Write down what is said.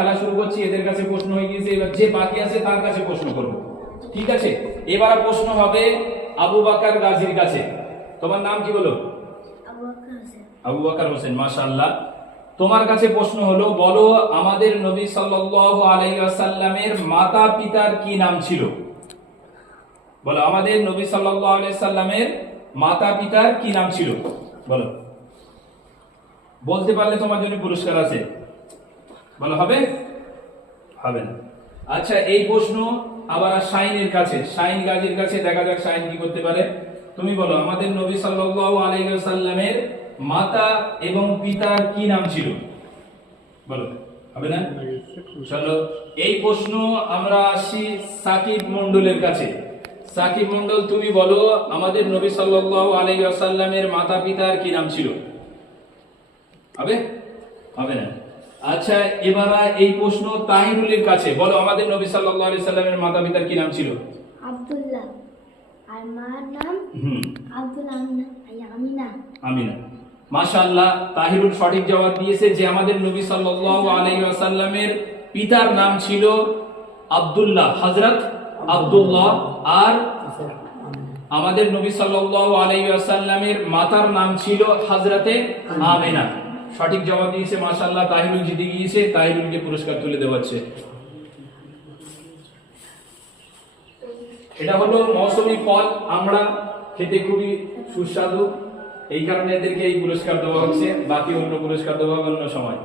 খেলা শুরু করছি, এদের কাছে প্রশ্ন হয়ে গিয়েছে, এবার যে বাকি আছে তার কাছে প্রশ্ন করব। ঠিক আছে, এবার প্রশ্ন হবে আবু বকর গাজীর কাছে। তোমার নাম কি বলো? আবু বকর হোসেন, মাশাআল্লাহ। তোমার কাছে প্রশ্ন হলো, বলো আমাদের নবী সাল্লাল্লাহু আলাইহি ওয়াসাল্লামের মাতা পিতার কি নাম ছিল? বলো আমাদের নবী সাল্লাল্লাহু আলাইহি ওয়াসাল্লামের মাতা পিতার কি নাম ছিল? বলো, বলতে পারলে তোমার জন্য পুরস্কার আছে। বলো, হবে? হবে না। আচ্ছা, এই প্রশ্ন আবার শাইনের কাছে, শাইন গাজীর কাছে। দেখা যাক শাইন কি করতে পারে। তুমি বলো আমাদের নবী সাল্লাল্লাহু আলাইহি ওয়াসাল্লামের মাতা এবং পিতার কি নাম ছিল? বলো, হবে না? চলো, এই প্রশ্ন আমরা আসি সাকিব মন্ডলের কাছে। সাকিব মন্ডল, তুমি বলো আমাদের নবী সাল্লাল্লাহু আলাইহি ওয়াসাল্লামের মাতা পিতার কি নাম ছিল? হবে? হবে না। আচ্ছা, এবার এই প্রশ্ন তাহিরুলের কাছে। বলো আমাদের নবী সাল্লাল্লাহু আলাইহি সাল্লামের মাতা পিতার কি নাম ছিল? আব্দুল্লাহ, আর মার নাম আব্দুল আমিনা। আমিনা। মাশাআল্লাহ, তাহিরুল সঠিক জবাব দিয়েছে যে আমাদের নবী সাল্লাল্লাহু আলাইহি ওয়াসাল্লামের পিতার নাম ছিল আব্দুল্লাহ, হযরত আব্দুল্লাহ। আর আমাদের নবী সাল্লাল্লাহু আলাইহি ওয়াসাল্লামের মাতার নাম ছিল হযরতে আমিনা। সঠিক জবাব দিয়েছে, মাশাআল্লাহ। তাহিরুল জিতে গিয়েছে, তাহিরুলকে পুরস্কার তুলে দেওয়া হচ্ছে। এটা হলো মৌসুমী ফল, আমরা খেতে খুবই সুস্বাদু, এই কারণে এদেরকে এই পুরস্কার দেওয়া হচ্ছে। বাকি অন্য পুরস্কার দেওয়া হবে অন্য সময়।